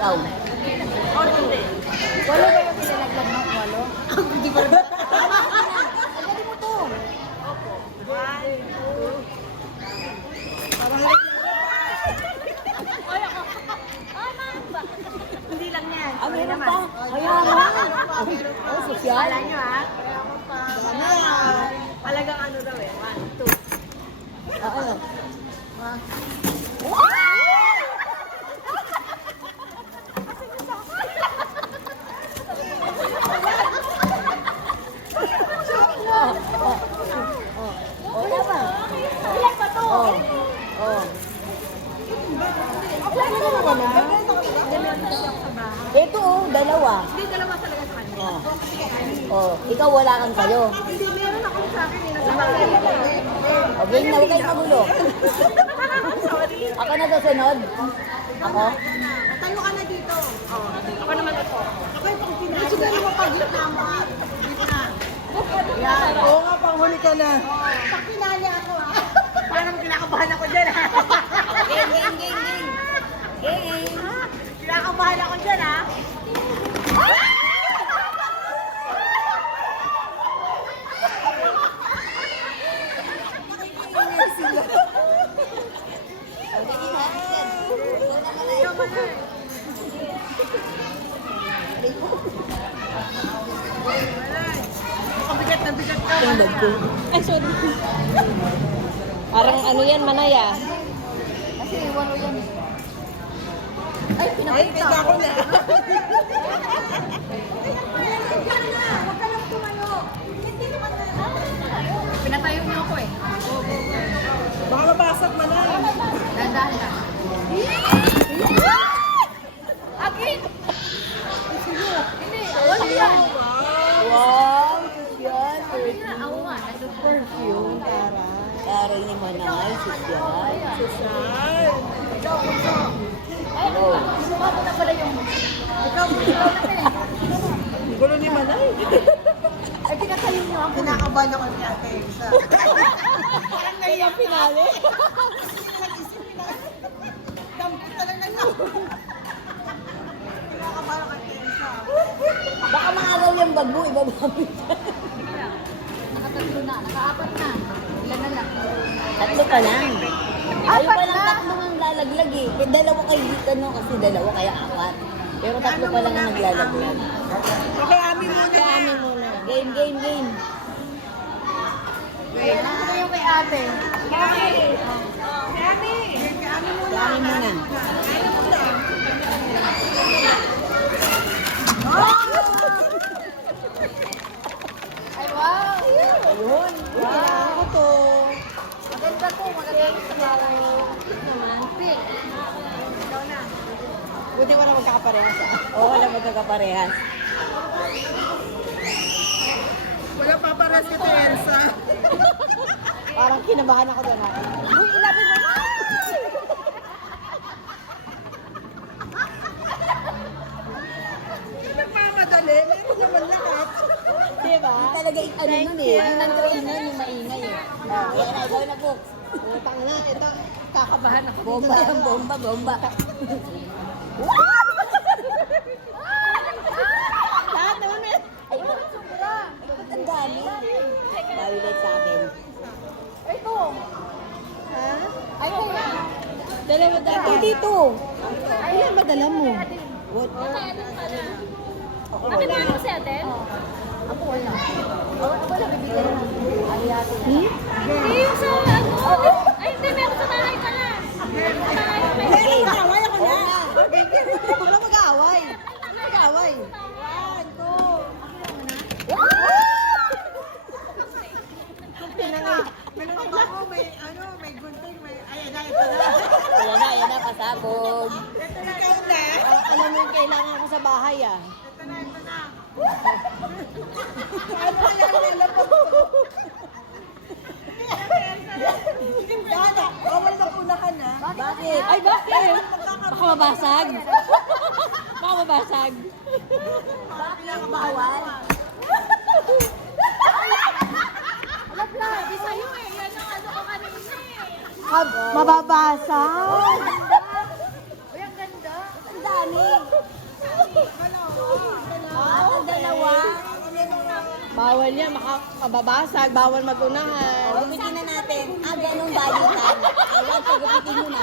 Ikaw. Walo ba yung pinalaglag mo? Walo? Hindi pa rin. Agad mo to. Hindi lang yan. Ah, meron pa. Kaya nga. Oh, sosyal. Kala nyo ha? Halagang ano daw eh. 1, 2. Ano? Oh, tama. Ilan pa to? Oh. Oh. Ito oh, dalawa. Hindi, dalawa talaga sa kanya. Oh. Oh, ikaw wala kang kayo. Hindi, meron ako sa akin eh. Nasa bahay. Okay na, huwag kayong magulo. Sorry. Ako na susunod. Ako? Tayo ka na dito. Ako naman ako. Ako yung pang pinay. Gusto na mo pag gitna mo. Gitna. Yan. Oo nga, panghuli ka na. Pag pinali ako ha. Parang kinakabahan ako dyan ha. Game. Kinakabahan ako dyan ha. Bigat na bigat ka. Ay, sorry. Parang ano yan, manaya. Kasi walo yan. Ay, Ay, pinakita kaya ako na. Huwag ka lang tumayo. Hindi naman na. Pinatayo niyo ako eh. Baka mabasag man na. Dandahan ka. Akin! Hindi, wala yan. Wow, sosyal. Ako nga, Perfume. Taray ni Manay, sosyal. Ano? sumabot na pala yung... Ikaw Gulo ni Manay. ay pinatayo niyo ako. Kinakabahan ako ni Ate Elsa. Parang naiyak pinali. Dampot talaga na. Kinakabahan ako ni Elsa. Baka maagaw yung bag mo, ibabami. Nakatatlo na, nakaapat na. Ilan na lang. Tatlo pa lang. Ayaw pa lang tatlo ang lalaglag eh. Eh, dalawa kayo dito no, kasi dalawa kaya apat. Pero tatlo pa lang ang naglalaglag. Okay, amin muna. Kaya amin muna. Game. Ano ko yung kay ate? Kami! Kaya amin muna. Ay wow! Ayun. Ako to. Maganda to, maganda yung sa naman. Pick. Ikaw na. Buti wala magkakaparehas. Oo, wala magkakaparehas. Wala paparas ka kay Elsa. Parang kinabahan ako doon. Uy, ilapit mo. Nagmamadali. Meron naman lahat. Diba? Talaga ano nun eh. Yung nag-train nun, yung maingay eh. Oh, yan na, ikaw na po. Utang na. Ito. Kakabahan ako. Bomba yan, bomba. Lahat naman eh. Ay, ba't ang dami? Violet sa akin. Ito. Ha? Ay, kaya. Dalawa Ito dito. Ilan ba dala mo? What? Akin na ako si Adel? Ako wala. Wala, bibigyan na. Ay, ate. Hindi yung sa ano. Ay, hindi. Meron sa bahay pala. Sa bahay pa. Game. Mag-away ako na. Oo. Wala mag-away. Mag-away. Meron ba ako? May gunting, ayan na, ito na. Ayan na, pasabog. Ikaw na. Alam mo yung kailangan ko sa bahay ah. Ito na. Ano kaya nila pa ito? Dada, bawal mapunahan na. Bakit? Ay, bakit? Baka mabasag. Baka mabasag. Bawal. Alam na, di sa'yo eh. Yan ang ano ko kanina eh. Mababasa. Uy, ang ganda. Ang dami. bawal yan, makababasag, bawal magunahan. Gupitin na natin. Ganong balitan. Huwag pagupitin mo na.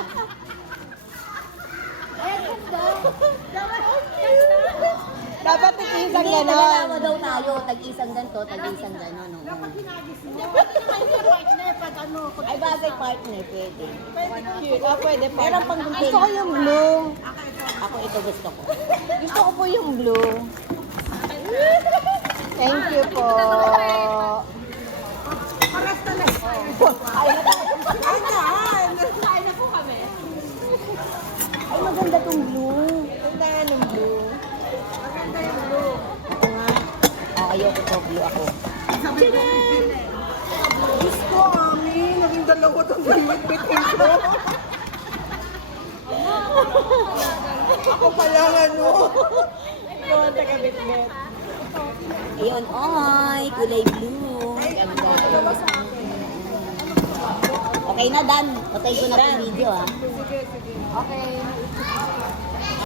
Dapat titisang Hindi, gano'n. nalalawa daw tayo. Tag-isang ganito, tag-isang gano'n. No? Ay, bagay partner, pwede. Cute. Pwede pa. Meron pang gunting. Gusto ko yung blue. Ako ito gusto ko. Gusto ko po yung blue. Thank you po. Paras na lang. Ay, Ayan! Ay, maganda tong blue. Ganda nga ng blue. Maganda yung blue. Ako nga. Ayoko to, blue ako. Diyos ko, Ami. Naging dalawa itong bit-bitin ko. Ako pala ano. Ikaw ang taga-bit-bit. Ayun, oy, kulay blue. Ganda. Okay na, Dan. Patay ko na yung video, ah. Okay.